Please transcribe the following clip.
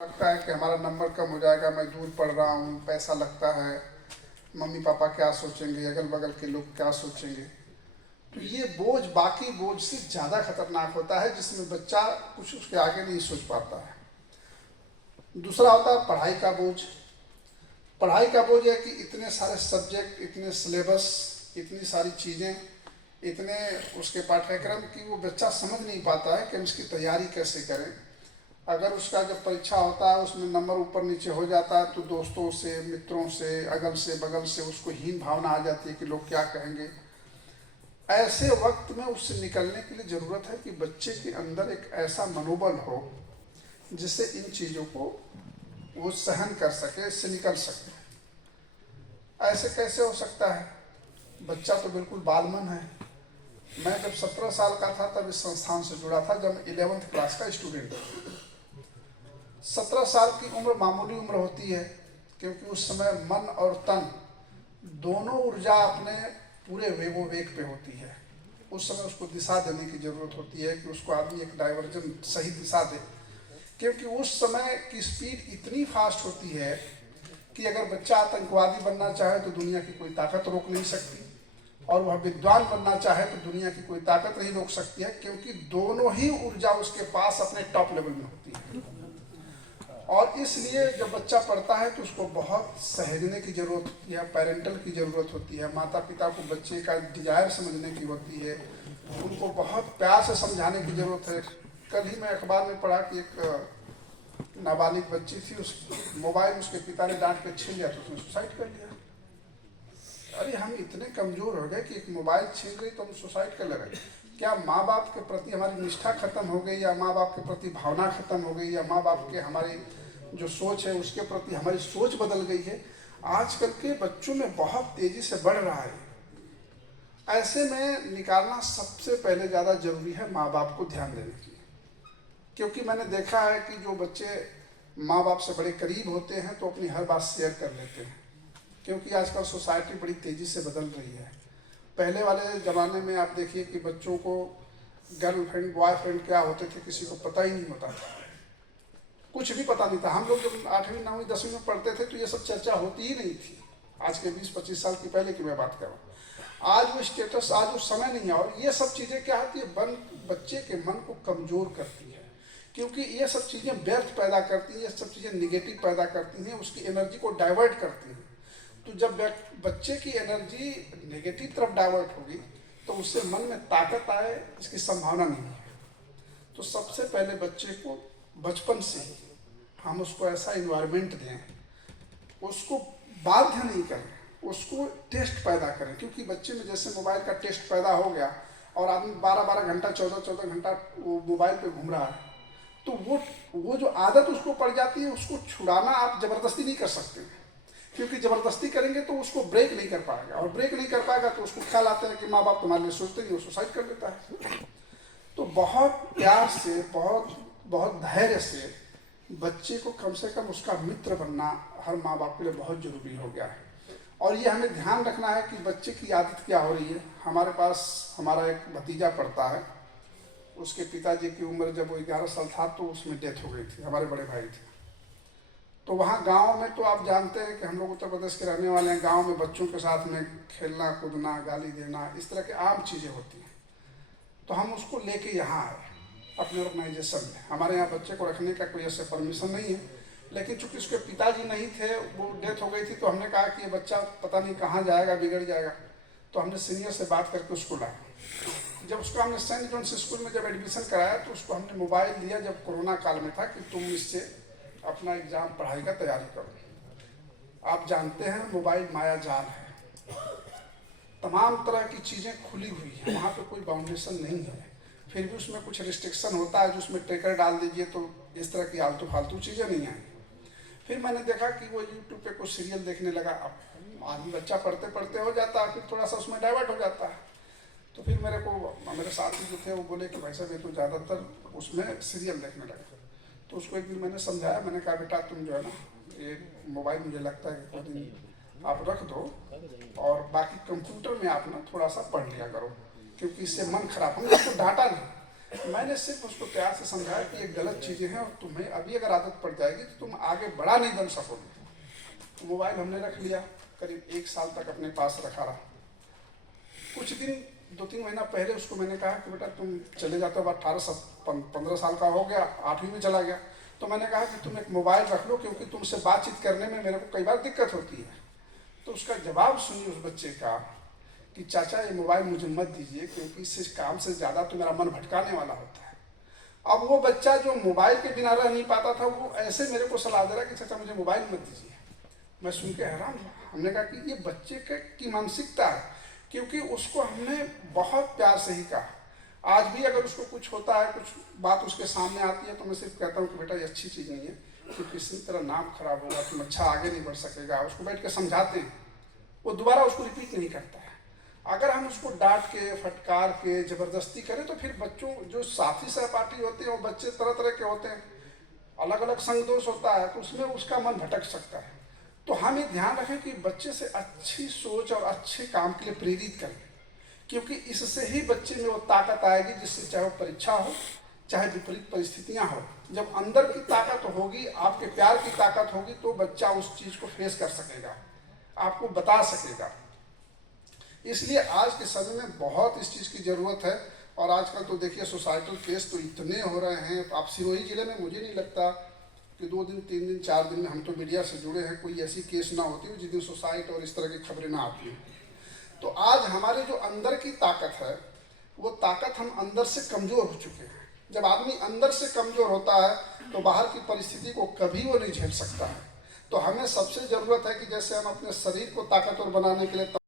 लगता है कि हमारा नंबर कम हो जाएगा, मैं दूर पढ़ रहा हूँ, पैसा लगता है, मम्मी पापा क्या सोचेंगे, अगल बगल के लोग क्या सोचेंगे। तो ये बोझ बाकी बोझ से ज़्यादा खतरनाक होता है, जिसमें बच्चा कुछ उसके आगे नहीं सोच पाता है। दूसरा होता है पढ़ाई का बोझ। पढ़ाई का बोझ है कि इतने सारे सब्जेक्ट, इतने सिलेबस, इतनी सारी चीज़ें, इतने उसके पाठ्यक्रम कि वो बच्चा समझ नहीं पाता है कि हम इसकी तैयारी कैसे करें। अगर उसका जब परीक्षा होता है उसमें नंबर ऊपर नीचे हो जाता है तो दोस्तों से, मित्रों से, अगल से बगल से उसको हीन भावना आ जाती है कि लोग क्या कहेंगे। ऐसे वक्त में उससे निकलने के लिए ज़रूरत है कि बच्चे के अंदर एक ऐसा मनोबल हो जिससे इन चीज़ों को वो सहन कर सके, इससे निकल सके। ऐसे कैसे हो सकता है? बच्चा तो बिल्कुल बालमन है। मैं जब 17 साल का था तब इस संस्थान से जुड़ा था, जब 11th क्लास का स्टूडेंट था। 17 साल की उम्र मामूली उम्र होती है, क्योंकि उस समय मन और तन दोनों ऊर्जा अपने पूरे वेगोवेग पे होती है। उस समय उसको दिशा देने की ज़रूरत होती है कि उसको आदमी एक डाइवर्जन सही दिशा दे, क्योंकि उस समय की स्पीड इतनी फास्ट होती है कि अगर बच्चा आतंकवादी बनना चाहे तो दुनिया की कोई ताकत रोक नहीं सकती, और वह विद्वान बनना चाहे तो दुनिया की कोई ताकत नहीं रोक सकती है, क्योंकि दोनों ही ऊर्जा उसके पास अपने टॉप लेवल में होती है। और इसलिए जब बच्चा पढ़ता है तो उसको बहुत सहेजने की ज़रूरत होती है, पेरेंटल की ज़रूरत होती है, माता पिता को बच्चे का डिजायर समझने की होती है, उनको बहुत प्यार से समझाने की ज़रूरत है। कल ही मैं अखबार में पढ़ा कि एक नाबालिग बच्ची थी, उस मोबाइल उसके पिता ने डांट के छीन लिया तो उसने सुसाइड कर लिया। अरे हम इतने कमज़ोर हो गए कि एक मोबाइल छीन गई तो हम सुसाइड कर लगे। क्या माँ बाप के प्रति हमारी निष्ठा खत्म हो गई, या माँ बाप के प्रति भावना खत्म हो गई, या माँ बाप के हमारी जो सोच है उसके प्रति हमारी सोच बदल गई है? आजकल के बच्चों में बहुत तेज़ी से बढ़ रहा है। ऐसे में निकालना सबसे पहले ज़्यादा जरूरी है माँ बाप को ध्यान देने की, क्योंकि मैंने देखा है कि जो बच्चे माँ बाप से बड़े करीब होते हैं तो अपनी हर बात शेयर कर लेते हैं, क्योंकि आजकल सोसाइटी बड़ी तेज़ी से बदल रही है। पहले वाले ज़माने में आप देखिए कि बच्चों को गर्लफ्रेंड बॉयफ्रेंड क्या होते थे किसी को पता ही नहीं होता था, कुछ भी पता नहीं था। हम लोग जब 8वीं 9वीं 10वीं में पढ़ते थे तो ये सब चर्चा होती ही नहीं थी। आज के 20-25 साल की पहले की मैं बात कर रहा हूँ। आज वो स्टेटस, आज वो समय नहीं है। और ये सब चीज़ें क्या होती है, बच्चे के मन को कमज़ोर करती है, क्योंकि ये सब चीज़ें व्यर्थ पैदा करती हैं, ये सब चीज़ें निगेटिव पैदा करती हैं, उसकी एनर्जी को डाइवर्ट करती हैं। तो जब बच्चे की एनर्जी नेगेटिव तरफ डाइवर्ट होगी तो उससे मन में ताकत आए इसकी संभावना नहीं है। तो सबसे पहले बच्चे को बचपन से ही हम उसको ऐसा इन्वायरमेंट दें, उसको बाध्य नहीं करें, उसको टेस्ट पैदा करें। क्योंकि बच्चे में जैसे मोबाइल का टेस्ट पैदा हो गया और आदमी 12-12 घंटा 14-14 घंटा वो मोबाइल पे घूम रहा है, तो वो जो आदत उसको पड़ जाती है, उसको छुड़ाना आप ज़बरदस्ती नहीं कर सकते, क्योंकि ज़बरदस्ती करेंगे तो उसको ब्रेक नहीं कर पाएगा, और ब्रेक नहीं कर पाएगा तो उसको ख्याल आता है कि माँ बाप तुम्हारे लिए सोचते नहीं, वो सुसाइड कर लेता है। तो बहुत प्यार से, बहुत बहुत धैर्य से बच्चे को कम से कम उसका मित्र बनना हर माँ बाप के लिए बहुत ज़रूरी हो गया है। और ये हमें ध्यान रखना है कि बच्चे की आदत क्या हो रही है। हमारे पास हमारा एक भतीजा पढ़ता है, उसके पिताजी की उम्र जब वो 11 साल था तो उसमें डेथ हो गई थी, हमारे बड़े भाई थे। तो वहाँ गांव में तो आप जानते हैं कि हम लोग उत्तर प्रदेश के रहने वाले हैं, गांव में बच्चों के साथ में खेलना कूदना, गाली देना, इस तरह की आम चीज़ें होती हैं। तो हम उसको लेके यहाँ आए अपने ऑर्गेनाइजेशन में। हमारे यहाँ बच्चे को रखने का कोई ऐसे परमिशन नहीं है, लेकिन चूंकि उसके पिताजी नहीं थे, वो डेथ हो गई थी, तो हमने कहा कि ये बच्चा पता नहीं कहाँ जाएगा, बिगड़ जाएगा। तो हमने सीनियर से बात करके उसको लाया। जब उसको हमने सेंट जॉन्स स्कूल में जब एडमिशन कराया तो उसको हमने मोबाइल दिया, जब कोरोना काल में था, कि तुम इससे अपना एग्ज़ाम पढ़ाई का तैयारी करो। आप जानते हैं मोबाइल माया जाल है, तमाम तरह की चीज़ें खुली हुई हैं, वहाँ पे कोई बाउंडेशन नहीं है। फिर भी उसमें कुछ रिस्ट्रिक्शन होता है, जो उसमें ट्रैकर डाल दीजिए तो इस तरह की आलतू फालतू चीज़ें नहीं आएंगी। फिर मैंने देखा कि वो यूट्यूब पे कुछ सीरियल देखने लगा। अब आदमी बच्चा पढ़ते पढ़ते हो जाता है, फिर थोड़ा सा उसमें डाइवर्ट हो जाता है। तो फिर मेरे साथी जो थे वो बोले कि भाई साहब ये तो ज़्यादातर उसमें सीरियल देखने लगा। तो उसको एक दिन मैंने समझाया, मैंने कहा बेटा तुम जो है ना, ये मोबाइल मुझे लगता है कि कुछ दिन आप रख दो, और बाकी कंप्यूटर में आप ना थोड़ा सा पढ़ लिया करो, क्योंकि इससे मन खराब। हमने उसको डांटा नहीं, मैंने सिर्फ उसको प्यार से समझाया कि ये गलत चीज़ें हैं और तुम्हें अभी अगर आदत पड़ जाएगी तो तुम आगे बड़ा नहीं बन सकोगे। तो मोबाइल हमने रख लिया, करीब 1 साल तक अपने पास रखा रहा। कुछ दिन 2-3 महीना पहले उसको मैंने कहा कि बेटा तुम चले जाते हो, 15 साल का हो गया, 8वीं में चला गया, तो मैंने कहा कि तुम एक मोबाइल रख लो क्योंकि तुमसे बातचीत करने में मेरे को कई बार दिक्कत होती है। तो उसका जवाब सुनिए उस बच्चे का कि चाचा ये मोबाइल मुझे मत दीजिए क्योंकि इससे काम से ज़्यादा तो मेरा मन भटकाने वाला होता है। अब वो बच्चा जो मोबाइल के बिना रह नहीं पाता था वो ऐसे मेरे को सलाह दे रहा कि चाचा मुझे मोबाइल मत दीजिए। मैं सुन के हैरान हुआ। हमने कहा कि ये बच्चे की मानसिकता है, क्योंकि उसको हमने बहुत प्यार से ही कहा। आज भी अगर उसको कुछ होता है, कुछ बात उसके सामने आती है तो मैं सिर्फ कहता हूँ कि बेटा ये अच्छी चीज़ नहीं है, क्योंकि इसी तरह नाम खराब होगा, तुम अच्छा आगे नहीं बढ़ सकेगा। उसको बैठ के समझाते हैं, वो दोबारा उसको रिपीट नहीं करता है। अगर हम उसको डांट के, फटकार के, ज़बरदस्ती करें तो फिर बच्चों जो साथी सहपाठी होते हैं वो बच्चे तरह तरह के होते हैं, अलग अलग संग दोष होता है, तो उसमें उसका मन भटक सकता है। तो हम ये ध्यान रखें कि बच्चे से अच्छी सोच और अच्छे काम के लिए प्रेरित करें, क्योंकि इससे ही बच्चे में वो ताकत आएगी जिससे चाहे वो परीक्षा हो, चाहे विपरीत परिस्थितियां हो। जब अंदर की ताकत होगी, आपके प्यार की ताकत होगी, तो बच्चा उस चीज़ को फेस कर सकेगा, आपको बता सकेगा। इसलिए आज के समय में बहुत इस चीज़ की ज़रूरत है। और आजकल तो देखिए सोसाइटल केस तो इतने हो रहे हैं। आप सिरोही जिले में, मुझे नहीं लगता कि 2 दिन, 3 दिन, 4 दिन में, हम तो मीडिया से जुड़े हैं, कोई ऐसी केस ना होती हो जिस दिन सोसाइटी और इस तरह की खबरें ना आती हैं। तो आज हमारे जो अंदर की ताकत है, वो ताकत हम अंदर से कमज़ोर हो चुके हैं। जब आदमी अंदर से कमज़ोर होता है तो बाहर की परिस्थिति को कभी वो नहीं झेल सकता है। तो हमें सबसे ज़रूरत है कि जैसे हम अपने शरीर को ताकतवर बनाने के लिए